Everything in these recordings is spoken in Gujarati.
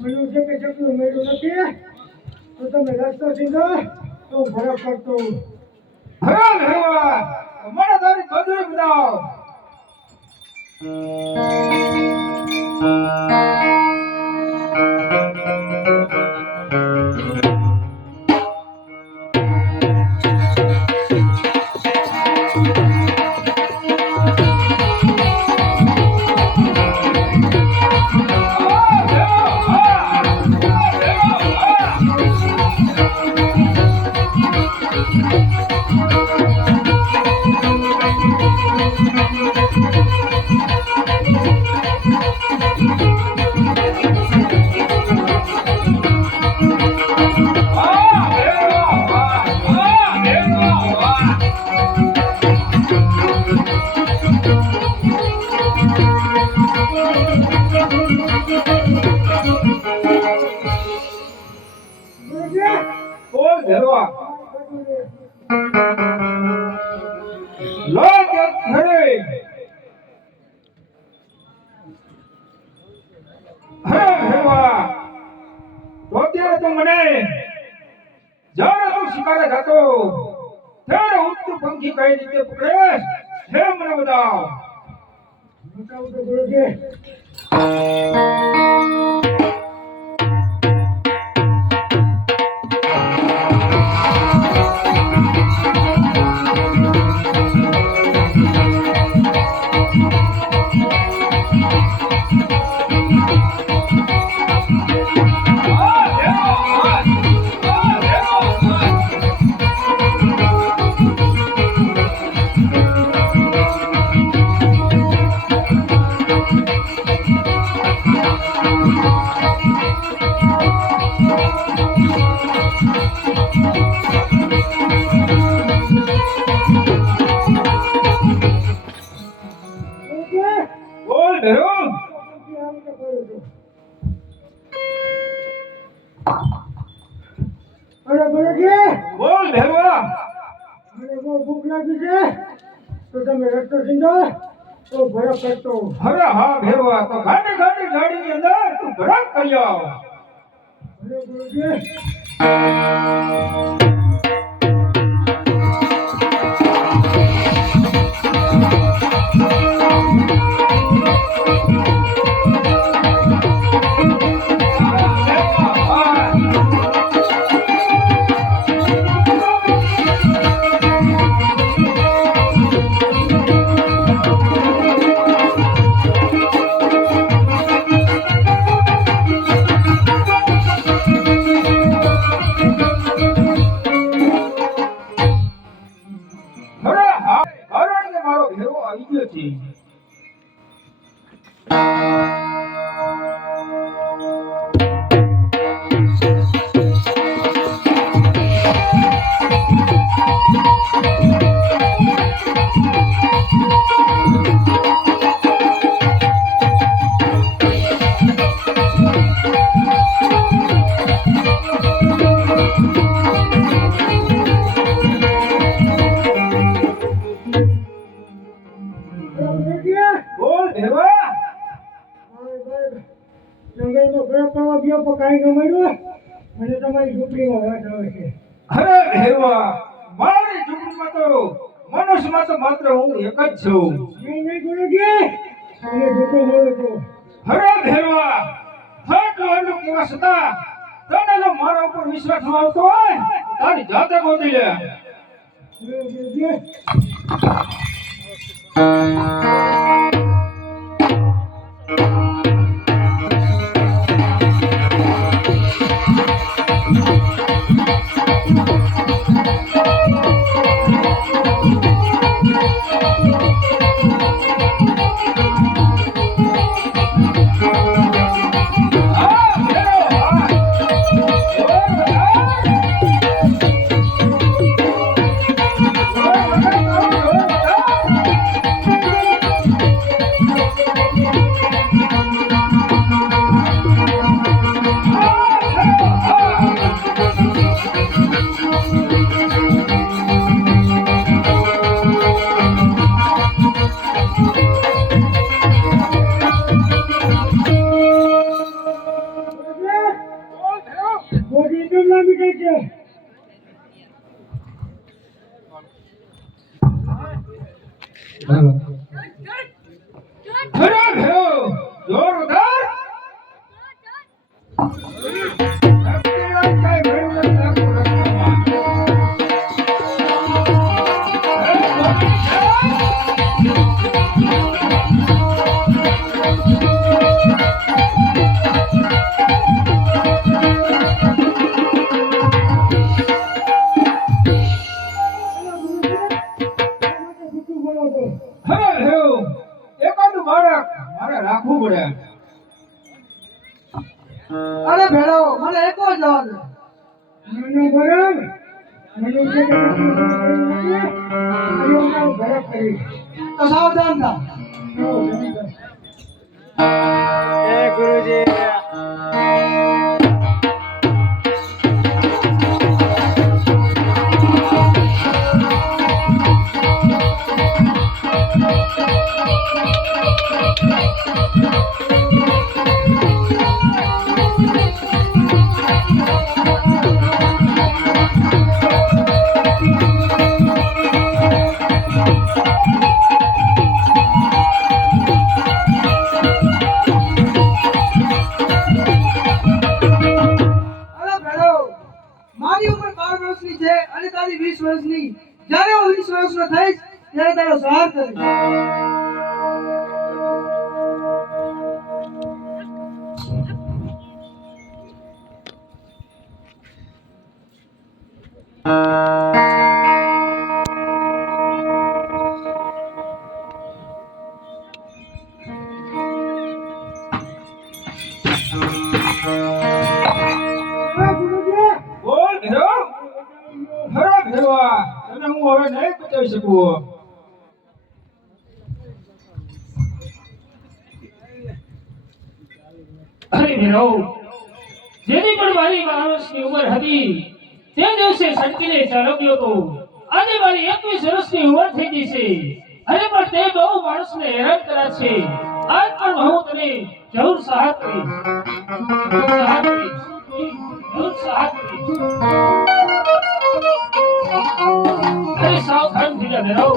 મનુષ્ય કે જેટલું મેળ્યું નથી તો તમે રસ્તો સીધો તો ફરક પડતો અમારા તારી બધું બતાવ પંખી કઈ રીતે પકડે છે મને બતાવ બતાવું તો ગુરુજી બોલ ભેરવા મને બહુ ભૂખ લાગી છે તો તમે રસ્તો સીધો તો ભરત કરતો અરે હા ભેરવા તો ગાડી ગાડીની અંદર તું ભરત કરી આવ અરે ગુરુજી જંગલમાં પ્રયોગ કરવા ગયો પણ કાંઈ ન મળ્યું મને તમારી ઝૂંપડીમાં વાત આવે છે અરે ભેરવા મારી ઝૂંપડીમાં તો દેશમાં તો માત્ર હું એક જ છું. નહીં ગુરુજી તમે જોતો બોલો તો હરે ભેરવા ફાટલો એટલું કેવા છતાં તને જો મારા ઉપર વિશ્વાસ ન આવતો હોય તારી જાતે ગોતી લે. ગુરુજી બોડી તો ના મીઠે છે હરે ભેરવ જોરદાર એકાદું બાળક મારે રાખવું પડે. અરે ભેળો મને એકો જવા દે. મને બરાબર મનુષ્ય કે ભરત કરી તો સાવધાન થા. મારી ઉંમર 12 વર્ષની છે અને તારી 20 વર્ષની. જ્યારે હું 20 વર્ષનો થઈશ ત્યારે તારો સહાર કરીશ. બોલ ભેરવ હરે ભેરવા તને હું હવે નહીં બચાવી શકું. અરે ભેરવ જેની પણ મારી 12 વર્ષની ઉંમર હતી તે દિવસે સડકીને ચાલ્યો ગયો હતો. આજે મારી 21 વર્ષની ઉંમર થઈ ગઈ છે. અરે પણ તે બહુ માણસને હેરાન કરે છે. આજ પણ હું તને જરૂર સહાય કરીશ. જરૂર સહાય કરીશ. અરે સાવધાન થઈ જા ભેરવ.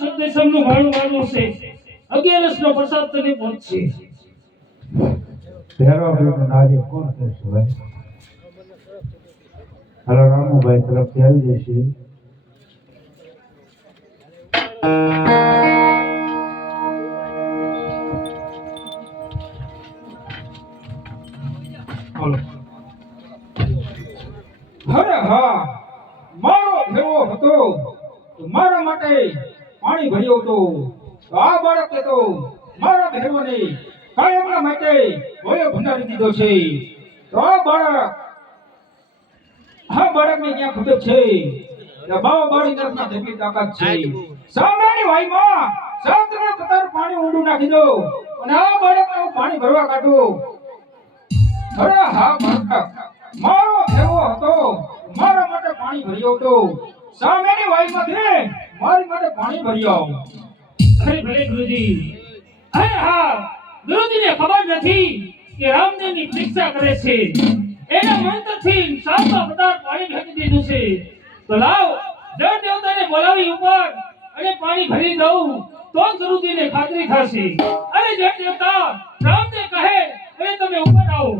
સદદેશમનું ભાણું માનવું છે 11 નો પ્રસાદ તને પહોંચશે ભેરવા ભાઈનું આજે કોણ કહેશે ભાઈ? હાલો રામુભાઈ તરફથી આવી જશે. બોલો. અરે હા, મારો ભેરો હતો તો મારા માટે પાણી ભર્યું હતું. તો આ બાળકે તો મારા ભેરોને કાયમના માટે ભોયો ભંડારી દીધો છે. તો આ બાળકને ક્યાં ખબર છે કે બાવા બાળી નરના જેટલી તાકાત છે. સામેની વાઈમાં 7 કતાર પાણી ઊંડું નાખી દો અને આ બાળકને હું પાણી ભરવા કાઢું. અરે હા બાળક, મારો ભેરો હતો, મારા માટે પાણી ભર્યો હતો. સામેની વાઈમાંથી મારી માટે પાણી ભર્યો. અરે ભલે ગુરુજી અરે હા ગુરુજીને ખબર નથી કે રામદેવની પરીક્ષા કરે છે એના મંત્રથી 7 પદાર પાણી ફેંકી દીધું છે. તો લાવ જળ દેવતાને બોલાવી ઉપર અને પાણી ભરી દઉં તો જ ગુરુજીને ખાતરી થશે. અરે જળ દેવતા રામદેવ કહે અને તમે ઉપર આવો.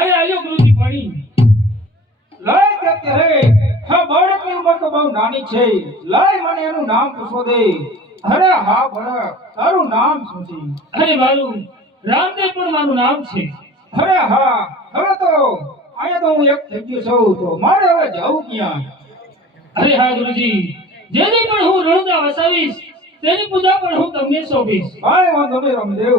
અરે આલ્યો ગુરુજી પાણી. લાય કે કહે, હા બાળકની ઉંમર તો બહુ નાની છે, લાય મને એનું નામ પૂછો દે. અરે હા બાળક, તારું નામ શું છે? અરે મારું રામદેવ પણ મારું નામ છે. અરે હા, હવે તો અહીંયા તો હું એક થઈ ગયો છું, તો મારે હવે જવું ક્યાં? અરે હા ગુરુજી જેની પણ હું રણુદા વસાવીશ તેની પૂજા પણ હું તમને સોંપીશ. કાંઈ વાંધો નહીં રામદેવ.